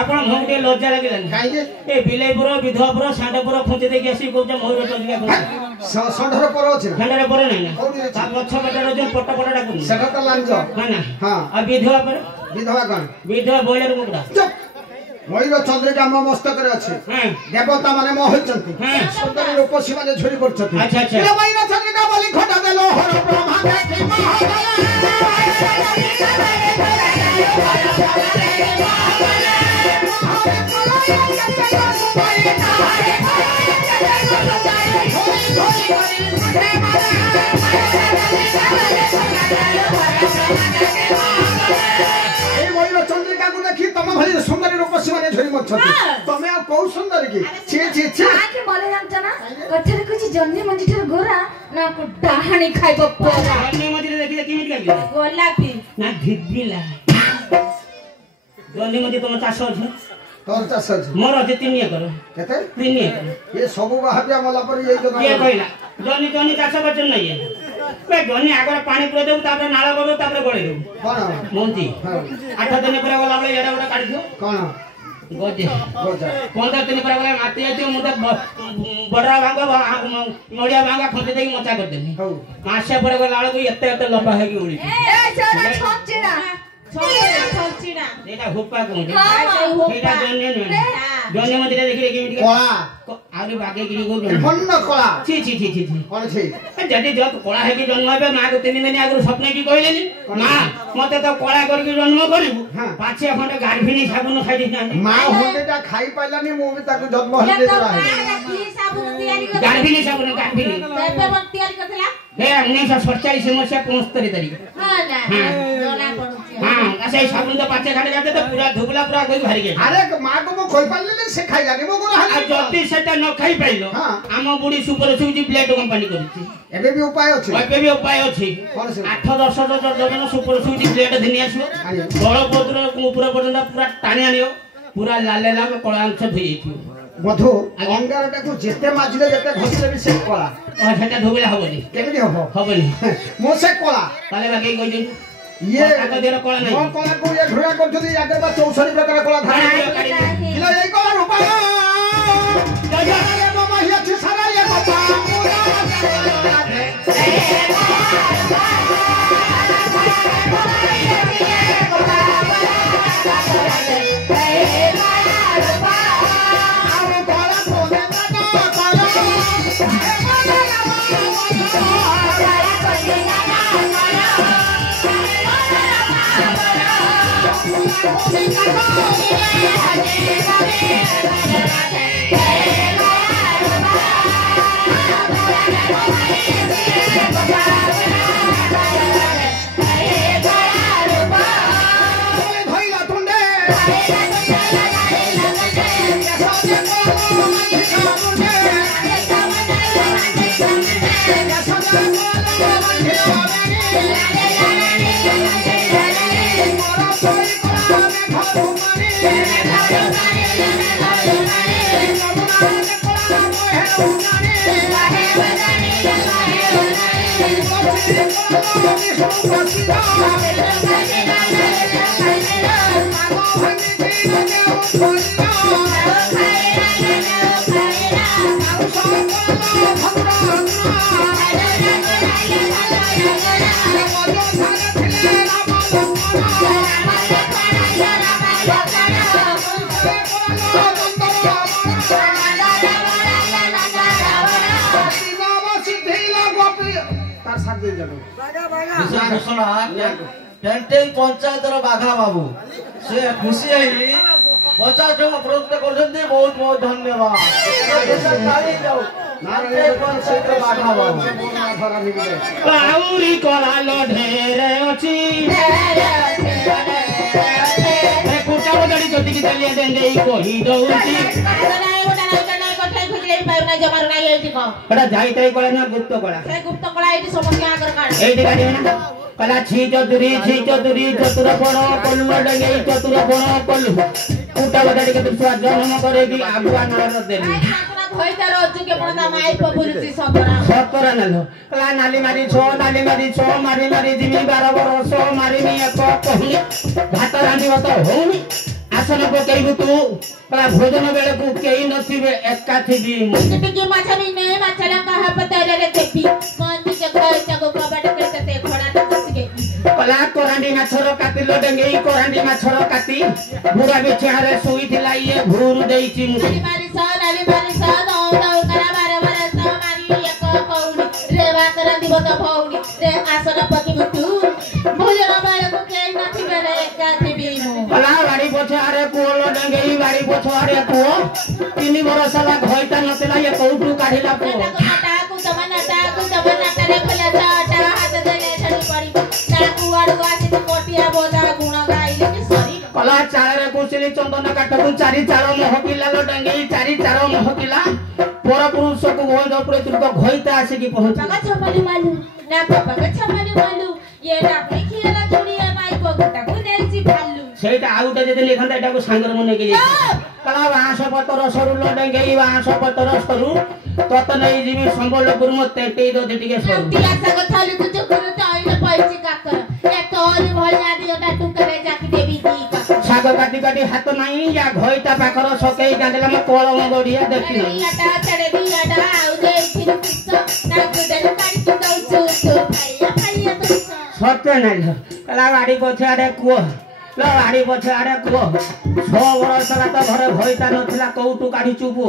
आपण घंटे लज्जा लागलानी काहे ए बिलेपुर विधवापुर सांडपुर खुंचे देखि आसी कोजा मोहर टंगिया संढर पर अछि संढर पर नै ना ता गच्छ बटर जो पट पट डाकु सेटा त लांजो ना हां आ विधवा पर विधवा कोन विधवा बॉयलर मुकड़ा मयूर चंद्रिका मो मस्तक रे अछि देवता माने मोह होचंती सुंदर रूपसी माने झोरी पड़छती अच्छा अच्छा ये मयूर चंद्रिका बोली घटा देलो हर ब्रह्मा देखि मयूर चंद्रिका को देखी तम भली सुंदर रूपसी माने झोरी मछती तमे आ को सुंदर की छी छी छी आके बोले जानता ना कथरे कुछ जन्नी मंजी ठर गोरा ना को डाहाणी खाइबो पोरा जन्नी मंजी देखि किमित गाली गोलापी ना धिबिला जन्नी मंजी तुम चाष अछि तोर चाष अछि मोर जे 3 एकर केते 3 एकर ये सब बाहबिया मला पर ये जो के कहला जन्नी जन्नी चाष बचन नै बे जन्नी आगर पानी पुरे देउ तापर नाला बरो तापर गळे देउ कोन मोंती 8 दिन पर गला बळे एडा बडा काढी दियो कोन गोजे गोजा 15 दिन पर गला माटी आती मुते बडरा भांगा नोडिया भांगा खंते देई मचा कर देनी हो मासे पर गला को एते एते लंबा है की उड़ी ए छोरा छोचिना छोचिना एटा हुप्पा कोन एटा जन्नी नै जन्नी मंदिर देखि केमिति कोला आरे बागे गिरी गो बन्न कोला छी छी छी छी कोन छी जदी जत कोला है कि जन्म हेबे मां को 3 दिन आगु स्वप्न की कहलेनी मां मते तो कोला कर के जन्म करिबु पाछे खंडे गार्भिनी साबुन खाइ दिना मां होंडेटा खाइ पाइलानी मु भी ताकु जन्म हले देरा की साबुन तयारी कर गार्भिनी साबुन गार्भिनी केबे मन तयारी करथला हे 1947 मसिया 75 तारिख हां ना जोला पडुची हां असै साबुन तो पाछे खाडे जाते तो पूरा धुबला पूरा गई भारी के अरे मां को मो खोइ पाइले से खाइ लानी मो को आ जति सेटा न खाइ पाइलो आम बुडी सुपर सुजी प्लेट कंपनी करछि एबे भी उपाय अछि एबे भी उपाय अछि 8-10 जन सुपर सुजी प्लेट धनि आसो बळ पत्र ऊपर पर्यंत पूरा टाणी आनियो पूरा लाले लाल कळा अंश धुई थियो मधु अंगारटा को जेते माजले जेते घसले भी से कोला ओ सेटा धोबेला हबनी केमिति हबो हबनी मो से कोला ताले बाकी कहि दिन ये ताको देर कोला नै मो कोला को ये घुरा करथि आगे बा 64 प्रकार कोला धारा इला एई कोला रूपा जजा रे मामा हिया छि सारा ये बाबा पंचायतर बाघा बाबू से खुशी है 50 टका पुरस्कार कर बहुत बहुत धन्यवाद बाघा बाबू आउरी कलालो ढेरे अछि कुटा बदड़ी जति कि चलिया देंगे कहि दउची एटा जाई ताई कला ना गुप्त कला एठी गाडी ना कला छी चतुरी चतुर बण कलु डंगे चतुर बण कलु कुटा बदड़ी के दुसरा जन्म करे कि आगुआ नार देली सतरा नालो कला नाली मारी छो मारी मारी जिमी 12 बरस मारी मी एक कहि भात रांधी तो होनी आसन पकईबु तू कला भोजन बेले को केही नथिबे एका थिबी टिकी माछा भी ने माछला कहा पता रे देखी मन के कहता को कबाट करते खड़ा तो बसगे कला कोरांडी माछर काटिलो डंगेई कोरांडी माछर काटी बुरा बिछारे सोई थिला ये भूर देइची नाली मारी सा दौ करा बारे बारे सा मारी एक कौनी रे बात रांधी तो भौनी रे आसन पकिबु तू भोजन बेले को केही नथिबे रे एका थिबी कला बाड़ी पछारे कोलो डंगेई बाड़ी पछारे को 3 बरस ला घइता नतेला ये कौटू काढिला को टाकू तमन्ना रे फले टा हाथ देले छडी पड़ी टाकू आडू आसी कोटिया बोदा गुण गाइले कि सरी कला चारे कुसली चंदन काटकु चारि चारो महकिला लो डंगेई चारि चारो महकिला पर पुरुष को गोद उपरे तुरको घइता आसी कि पहुंच पापा छमली मालू ना पापा का छमली मालू ये डाकरी खियाला दुनिया माई पगटा को देलची भालू सेटा आउटे जदि लेखन एटा को सांगर मने के कला बांस पतर सरू लो डंगेई बांस पतर सरू तत नै जीवी संबलपुर मते टेई दो दिटिके सरू तिला सग थाली कुछ गुरु ताइले पैसी काकर ए तोरी भलिया दियोटा टुकरे जाकी देवी दी साग काटी काटी हाथ नाही या घइता पाखर सकेई गांदेला म कोलम गडिया देखि नै याटा छडे दियाटा आउ देई थिन पिस ना गुदल काटी तू दउछु तो भैया तो सत्य नै कला बाड़ी पछारे को ला बाड़ी पछारे को 6 बरस ला त घरे घइता नथिला कौटु काढी चुपु